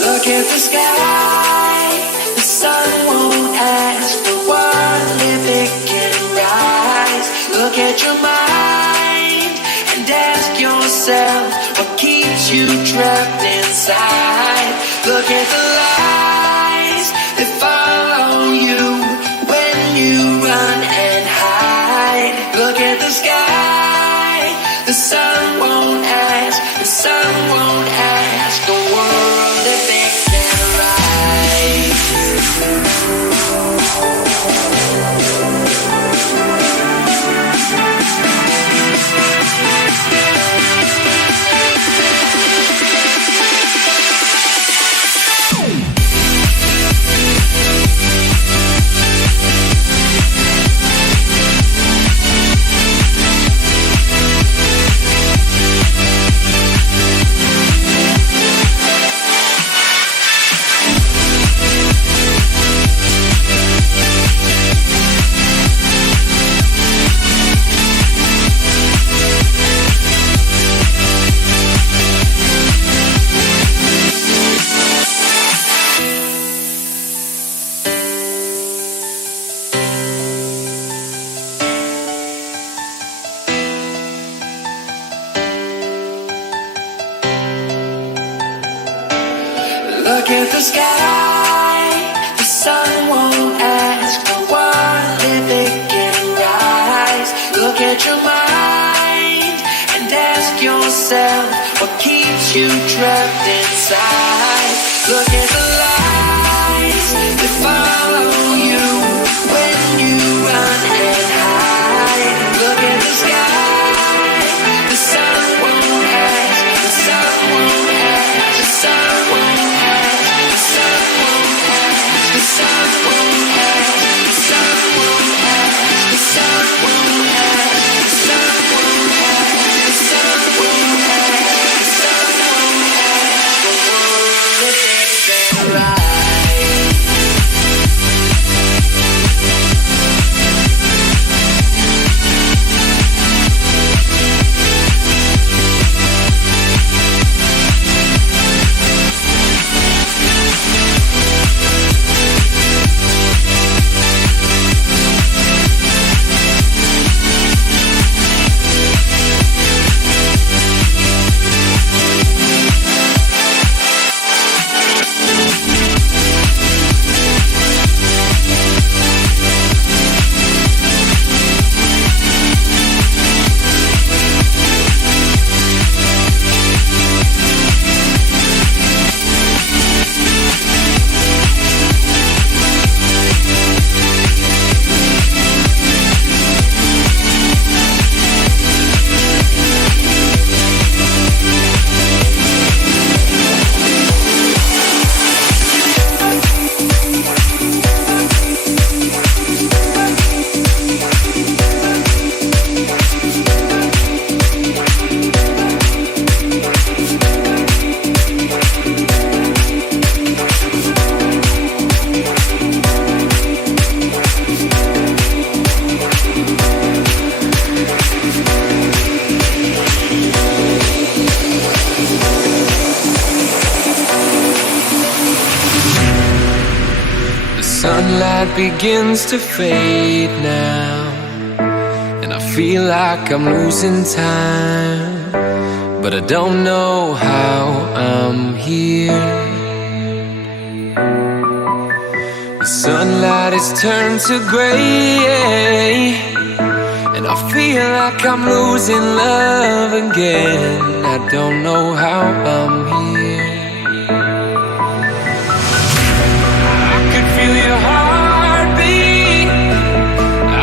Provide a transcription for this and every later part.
Look at the sky, the sun won't ask for one if it can rise. Look at your mind and ask yourself what keeps you trapped inside. Look at the lies that follow you when you run and hide. Look at the sky, the sun won't ask, the sun won't ask the world if it can rise. Look at the sky, the sun won't ask for one if it can rise. Look at your mind and ask yourself what keeps you trapped inside. Look at the lies that follow you when you run and hide. Look at the sky, the sun won't ask, the sun won't ask, the sun won't ask. The sun won't ask, the sun won't ask, the sun won't ask, the sun won't ask, the sun won't ask, the sun won't ask the world if it can rise. Sunlight begins to fade now, and I feel like I'm losing time, but I don't know how I'm here. The sunlight has turned to gray, and I feel like I'm losing love again. I don't know how I'm here. Feel your heartbeat.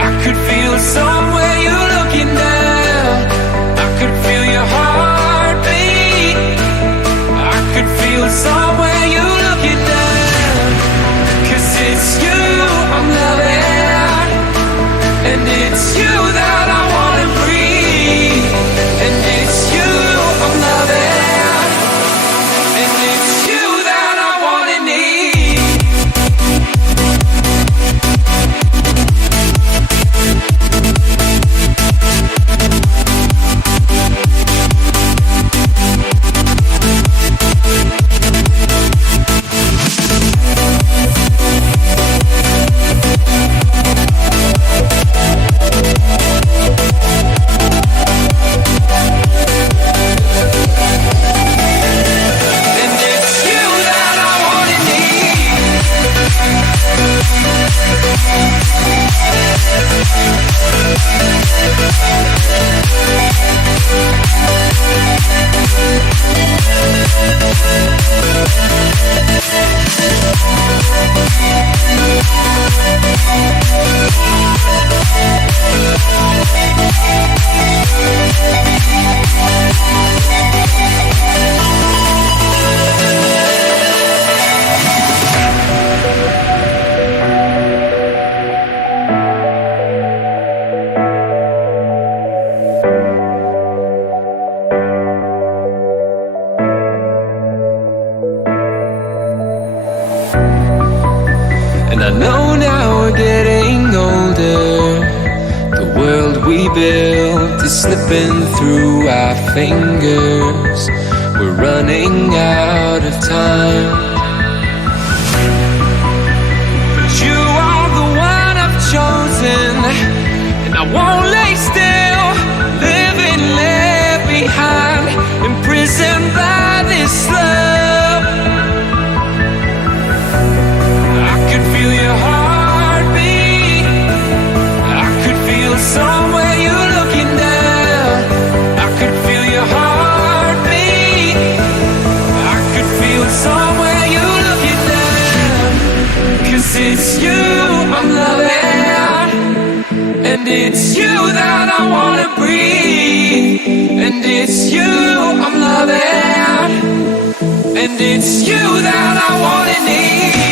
I could feel somewhere you're looking down. I could feel your heartbeat. I could feel somewhere you're looking down. 'Cause it's you I'm loving, and it's you that I wanna breathe, and it's you I'm loving. I know now we're getting older. The world we built is slipping through our fingers. We're running out of time. But you are the one I've chosen, and I won't lay still, living left behind, imprisoned by this love. I could feel your heartbeat. I could feel somewhere you're looking down. I could feel your heartbeat. I could feel somewhere you're looking down. 'Cause it's you I'm loving, and it's you that I wanna breathe. And it's you I'm loving, and it's you that I wanna need.